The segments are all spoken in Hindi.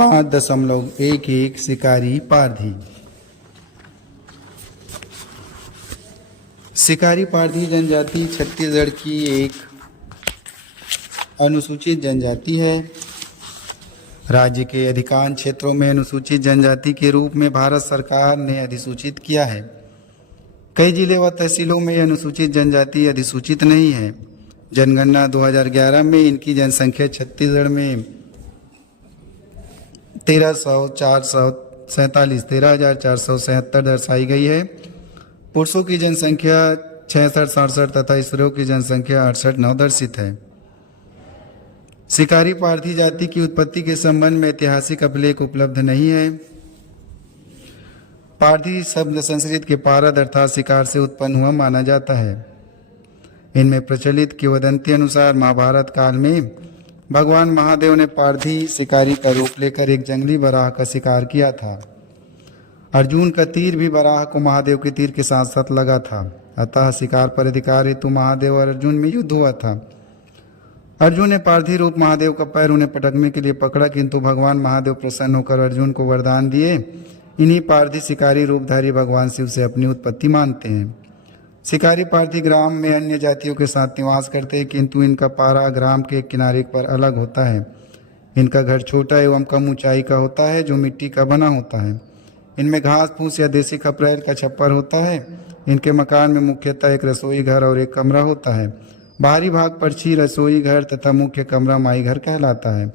5.11 शिकारी पारधी। शिकारी पारधी जनजाति छत्तीसगढ़ की एक अनुसूचित जनजाति है। राज्य के अधिकांश क्षेत्रों में अनुसूचित जनजाति के रूप में भारत सरकार ने अधिसूचित किया है। कई जिले व तहसीलों में अनुसूचित जनजाति अधिसूचित नहीं है। जनगणना 2011 में इनकी जनसंख्या छत्तीसगढ़ में 13,477 दर्शाई गई है। पुरुषों की जनसंख्या 66-67 तथा स्त्रियों की जनसंख्या 68-9 दर्शित है। शिकारी पारधी जाति की उत्पत्ति के संबंध में ऐतिहासिक अभिलेख उपलब्ध नहीं है। पारधी शब्द संस्कृत के पारद अर्थात शिकार से उत्पन्न हुआ माना जाता है। इनमें प्रचलित किंवदंती अनुसार महाभारत काल में भगवान महादेव ने पारधी शिकारी का रूप लेकर एक जंगली बराह का शिकार किया था। अर्जुन का तीर भी बराह को महादेव के तीर के साथ साथ लगा था। अतः शिकार पर अधिकार हेतु महादेव और अर्जुन में युद्ध हुआ था। अर्जुन ने पारधी रूप महादेव का पैर उन्हें पटकने के लिए पकड़ा, किंतु भगवान महादेव प्रसन्न होकर अर्जुन को वरदान दिए। इन्हीं पारधी शिकारी रूपधारी भगवान शिव से अपनी उत्पत्ति मानते हैं। शिकारी पारधी ग्राम में अन्य जातियों के साथ निवास करते हैं, किंतु इनका पारा ग्राम के किनारे पर अलग होता है। इनका घर छोटा एवं कम ऊंचाई का होता है, जो मिट्टी का बना होता है। इनमें घास फूस या देसी खपरेल का छप्पर होता है। इनके मकान में मुख्यतः एक रसोई घर और एक कमरा होता है। बाहरी भाग परछी, रसोई घर तथा मुख्य कमरा माई घर कहलाता है।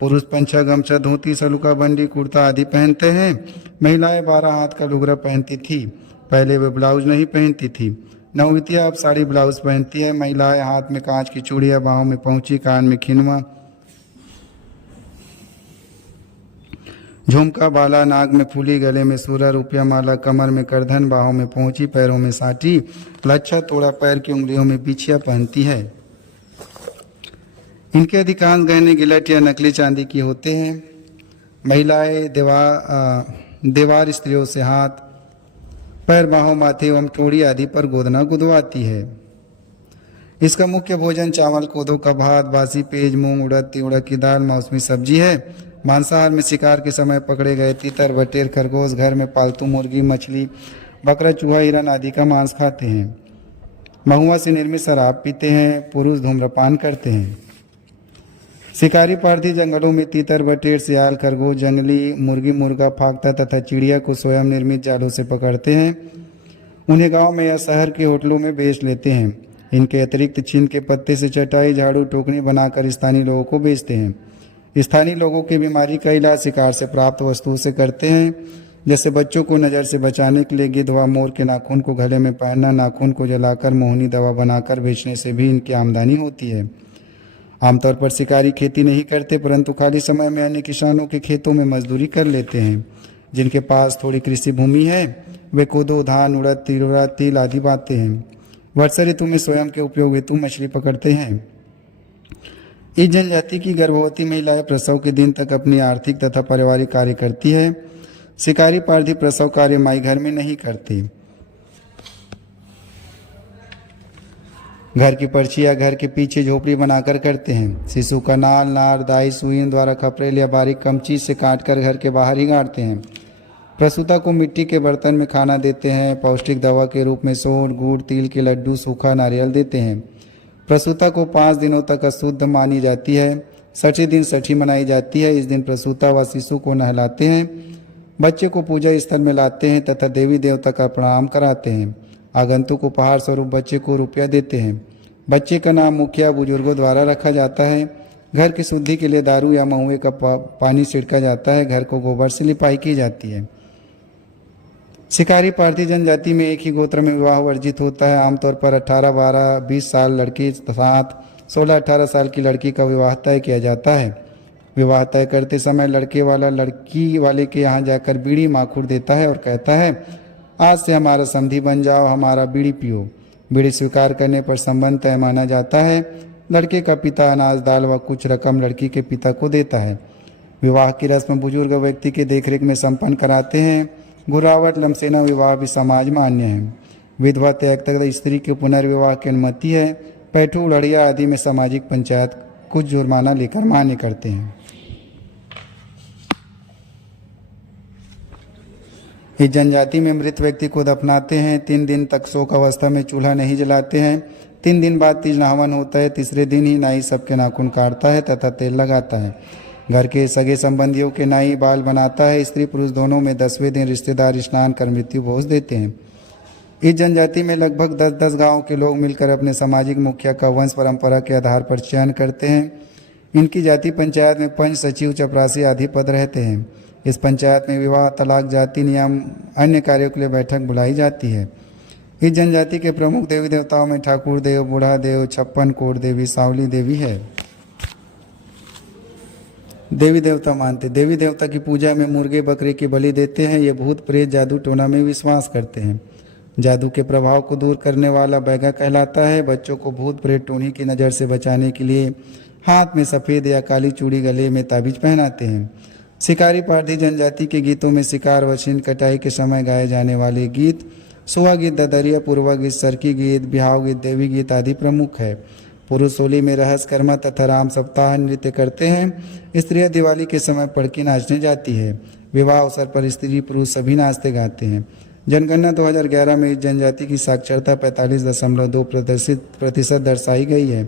पुरुष पंछा, गमछा, धोती, सलूका, बंडी, कुर्ता आदि पहनते हैं। महिलाएं 12 हाथ का लुगरा पहनती थी। पहले वे ब्लाउज नहीं पहनती थी। नववितिया अब साड़ी ब्लाउज पहनती है। महिलाएं हाथ में कांच की चूड़ियां, बाहों में पहुंची, कान में खिनवा, झुमका, बाला, नाक में फूली, गले में सूरा, रुपया माला, कमर में करधन, बाहों में पहुंची, पैरों में साटी, लच्छा तोड़ा, पैर की उंगलियों में बिछिया पहनती है। इनके अधिकांश गहने गिलट या नकली चांदी की होते हैं। महिलाएं देवार स्त्रियों से हाथ, पैर, बाहों, माथे एवं टोड़ी आदि पर गोदना गुदवाती है। इसका मुख्य भोजन चावल, कोदो का भात, बासी पेज, मूंग, उड़द, तिउड़ा की दाल, मौसमी सब्जी है। मांसाहार में शिकार के समय पकड़े गए तीतर, बटेर, खरगोश, घर में पालतू मुर्गी, मछली, बकरा, चूहा, हिरन आदि का मांस खाते हैं। महुआ से निर्मित शराब पीते हैं। पुरुष धूम्रपान करते हैं। शिकारी पारधी जंगलों में तीतर, बटेर, सियाल, खरगोश, जंगली मुर्गी, मुर्गा, फाख्ता तथा चिड़िया को स्वयं निर्मित जालों से पकड़ते हैं। उन्हें गांव में या शहर के होटलों में बेच लेते हैं। इनके अतिरिक्त छीन के पत्ते से चटाई, झाड़ू, टोकनी बनाकर स्थानीय लोगों को बेचते हैं। स्थानीय लोगों की बीमारी का इलाज शिकार से प्राप्त वस्तुओं से करते हैं। जैसे बच्चों को नज़र से बचाने के लिए गिद्ध व मोर के नाखून को गले में पहनना, नाखून को जलाकर मोहनी दवा बनाकर बेचने से भी इनकी आमदनी होती है। आमतौर पर शिकारी खेती नहीं करते, परंतु खाली समय में अन्य किसानों के खेतों में मजदूरी कर लेते हैं। जिनके पास थोड़ी कृषि भूमि है वे कोदो, धान, उड़द, तिलवा, तिल आदि बाते हैं। वर्षा ऋतु में स्वयं के उपयोग हेतु मछली पकड़ते हैं। इस जनजाति की गर्भवती महिलाएं प्रसव के दिन तक अपनी आर्थिक तथा पारिवारिक कार्य करती है। शिकारी पारधी प्रसव कार्य माई घर में नहीं करती। घर की पर्ची या घर के पीछे झोपड़ी बनाकर करते हैं। शिशु का नाल, नार, दाई, सुईन द्वारा खपरेल या बारीक कमची से काटकर घर के बाहर ही गाड़ते हैं। प्रसूता को मिट्टी के बर्तन में खाना देते हैं। पौष्टिक दवा के रूप में सोंठ, गुड़, तिल के लड्डू, सूखा नारियल देते हैं। प्रसूता को 5 दिनों तक अशुद्ध मानी जाती है। 6ठे दिन छठी मनाई जाती है। इस दिन प्रसूता व शिशु को नहलाते हैं, बच्चे को पूजा स्थल में लाते हैं तथा देवी देवता का प्रणाम कराते हैं। आगंतुक उपहार स्वरूप बच्चे को रुपया देते हैं। बच्चे का नाम मुखिया बुजुर्गों द्वारा रखा जाता है। घर की शुद्धि के लिए दारू या महुए का पानी छिड़का जाता है। घर को गोबर से लिपाई की जाती है। शिकारी पारधी जनजाति में एक ही गोत्र में विवाह वर्जित होता है। आमतौर पर 18, 12, 20 साल लड़की साथ 16, 18 साल की लड़की का विवाह तय किया जाता है। विवाह तय करते समय लड़के वाला लड़की वाले के यहाँ जाकर बीड़ी माखुर देता है और कहता है, आज से हमारा समधी बन जाओ, हमारा बीड़ी पियो। बीड़ी स्वीकार करने पर संबंध तय माना जाता है। लड़के का पिता अनाज, दाल व कुछ रकम लड़की के पिता को देता है। विवाह की रस्म बुजुर्ग व्यक्ति के देखरेख में संपन्न कराते हैं। घुरावट, लमसेना विवाह भी समाज में मान्य है। विधवा त्याग तक स्त्री के पुनर्विवाह की अनुमति है। पैठू, लड़िया आदि में सामाजिक पंचायत कुछ जुर्माना लेकर मान्य करते हैं। इस जनजाति में मृत व्यक्ति को दफनाते हैं। 3 दिन तक शोक अवस्था में चूल्हा नहीं जलाते हैं। 3 दिन बाद तीज हवन होता है। तीसरे दिन ही नाई सबके नाखून काटता है तथा तेल लगाता है। घर के सगे संबंधियों के नाई बाल बनाता है। स्त्री पुरुष दोनों में 10वें दिन रिश्तेदार स्नान कर मृत्यु भोज देते हैं। इस जनजाति में लगभग 10-10 गांव के लोग मिलकर अपने सामाजिक मुखिया का वंश परंपरा के आधार पर चयन करते हैं। इनकी जाति पंचायत में पंच, सचिव, चपरासी आदि पद रहते हैं। इस पंचायत में विवाह, तलाक, जाति नियम, अन्य कार्यों के लिए बैठक बुलाई जाती है। इस जनजाति के प्रमुख देवी देवताओं में ठाकुर देव, बूढ़ा देव, 56 कोट देवी, सावली देवी है। देवी देवता मानते, देवी देवता की पूजा में मुर्गे बकरे की बलि देते हैं। ये भूत प्रेत, जादू टोना में विश्वास करते हैं। जादू के प्रभाव को दूर करने वाला बैगा कहलाता है। बच्चों को भूत प्रेत टोनी की नज़र से बचाने के लिए हाथ में सफ़ेद या काली चूड़ी, गले में ताबीज पहनाते हैं। शिकारी पारधी जनजाति के गीतों में शिकार व शीन कटाई के समय गाए जाने वाले गीत सुहा गीत, ददरिया, पूर्वा गीत, सरकी गीत, बिहाव गीत, देवी गीत आदि प्रमुख है। पुरुष होली में रहस्कर्मा तथा राम सप्ताह नृत्य करते हैं। स्त्रियां दिवाली के समय पड़की नाचने जाती है। विवाह अवसर पर स्त्री पुरुष सभी नाचते गाते हैं। जनगणना 2011 में इस जनजाति की साक्षरता 45.2% दर्शाई गई है।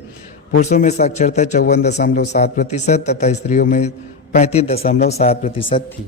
पुरुषों में साक्षरता 54.7% तथा स्त्रियों में 35.7% थी।